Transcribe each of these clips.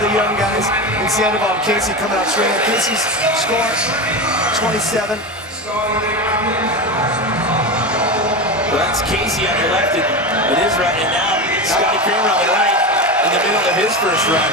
the young guys. And Sandoval and Casey coming out straight. Casey's score 27. Well, that's Casey on your left, and it is right. And now Scotty Cranmer on the right in the middle of his first run.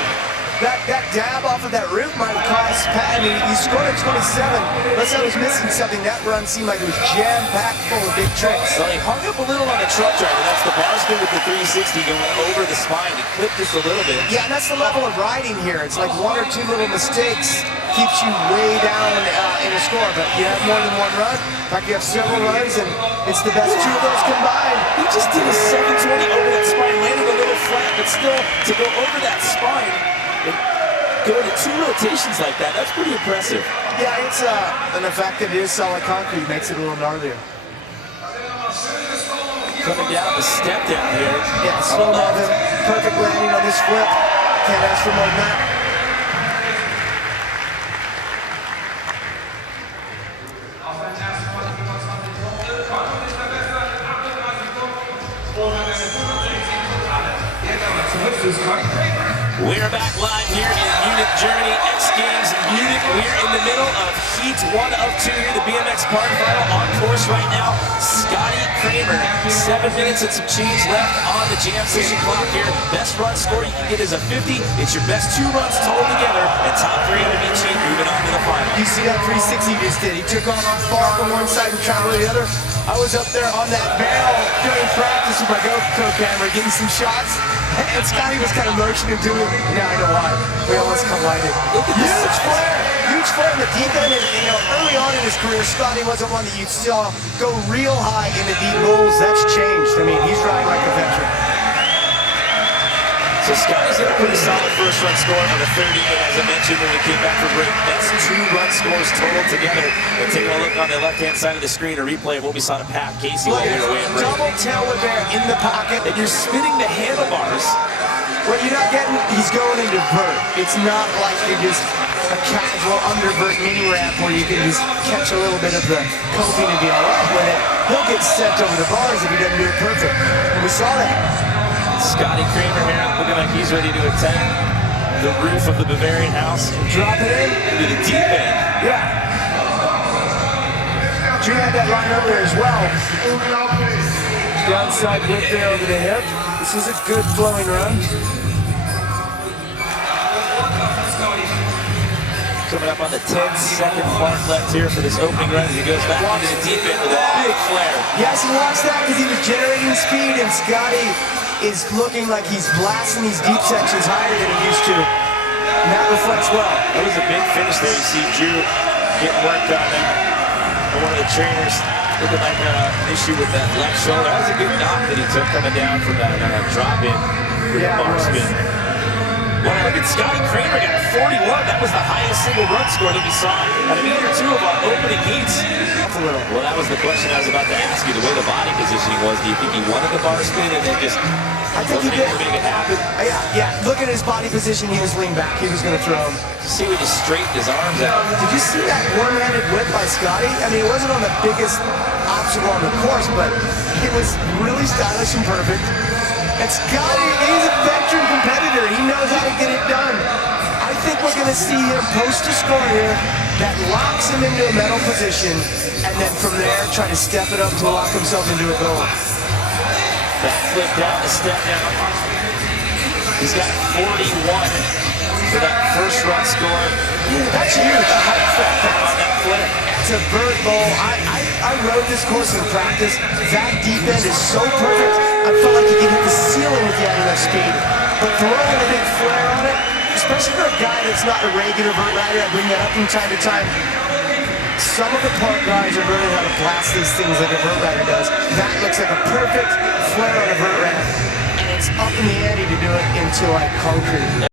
That dab off of that roof might have cost Pat. I mean, he scored at 27. Unless I was missing something, that run seemed like it was jam-packed full of big tricks. Well, he hung up a little on the truck driver. That's the bar spin with the 360 going over the spine. He clipped just a little bit. Yeah, and that's the level of riding here. It's like one or two little mistakes keeps you way down in a score, but you have more than one run. In fact, you have several runs, and it's the best two of those combined. He just did a 720 over that spine, landed a little flat, but still, to go over that spine and go to two rotations like that, that's pretty impressive. Yeah, it's and the fact that it is solid concrete makes it a little gnarlier. Coming down the step down here. Yeah, slow moving, perfect landing on this flip. Can't ask for more than that. We're back live here in Munich, Germany, X Games Munich. We're in the middle of Heat 1 of 2 here, the BMX Park final on course right now. Scotty Cranmer, 7 minutes and some change left on the jam session clock here. Best run score you can get is a 50. It's your best 2 runs total together, and top 3 out of each heat moving on to the final. You see that 360 he just did? He took on far from one side and traveled to the other. I was up there on that barrel during practice with my GoPro camera getting some shots, and Scotty was kind of motioning to it. Now I know why. We almost collided. Look at this Huge flare in the deep end, and you know, early on in his career, Scotty wasn't one that you saw go real high in the deep bowls. That's changed. I mean, he's riding like a veteran. So Scotty's got a pretty solid first run score of a 30, and as I mentioned when we came back for break, that's 2 run scores total together. And taking a look on the left-hand side of the screen, a replay of what we saw to Pat Casey while we were away at break. Double tailwind there in the pocket. And you're spinning the handlebars. What you're not getting, he's going into vert. It's not like you're just a casual undervert mini ramp where you can just catch a little bit of the coping and be all right with it. He'll get sent over the bars if he doesn't do it perfect. And we saw that. Scotty Cranmer here looking like he's ready to attack the roof of the Bavarian house. Drop it in. Into the deep end. Yeah. Drew had that line earlier as well. Downside whip there over the hip. This is a good flowing run. Coming up on the 10-second mark left here for this opening run as he goes back into the deep end with a big flare. Yes, he watched that because he was generating speed, and Scotty is looking like he's blasting these deep sections higher than he used to. And that reflects well. That was a big finish there. You see Drew getting worked on him. One of the trainers looking like an issue with that left shoulder. That was a good knock that he took coming down from that drop in with the bar spin. Well, look at Scotty Cranmer got a 41. That was the highest single run score that we saw at a meet or two of our opening heats. Well, that was the question I was about to ask you. The way the body positioning was, do you think he wanted the bar spin and then just wasn't able to make it happen? Yeah. Look at his body position. He was leaned back. He was going to throw him. See when he straightened his arms out. Did you see that one-handed whip by Scotty? I mean, it wasn't on the biggest obstacle on the course, but it was really stylish and perfect. And Scotty, he's a veteran competitor. He knows how to get it done. I think we're going to see him post a score here that locks him into a medal position, and then from there try to step it up to lock himself into a goal. Backflip down the step down. He's got 41 for that first run score. That's huge. The height factor on that flip. It's a vert bowl. I rode this course in practice. That deep end is so perfect. I felt like you could hit the ceiling if you had enough speed. But throwing a big flare on it, especially for a guy that's not a regular vert rider, I bring that up from time to time. Some of the park guys are learning how to blast these things like a vert rider does. That looks like a perfect flare on a vert ramp. And it's up in the ante to do it into like concrete.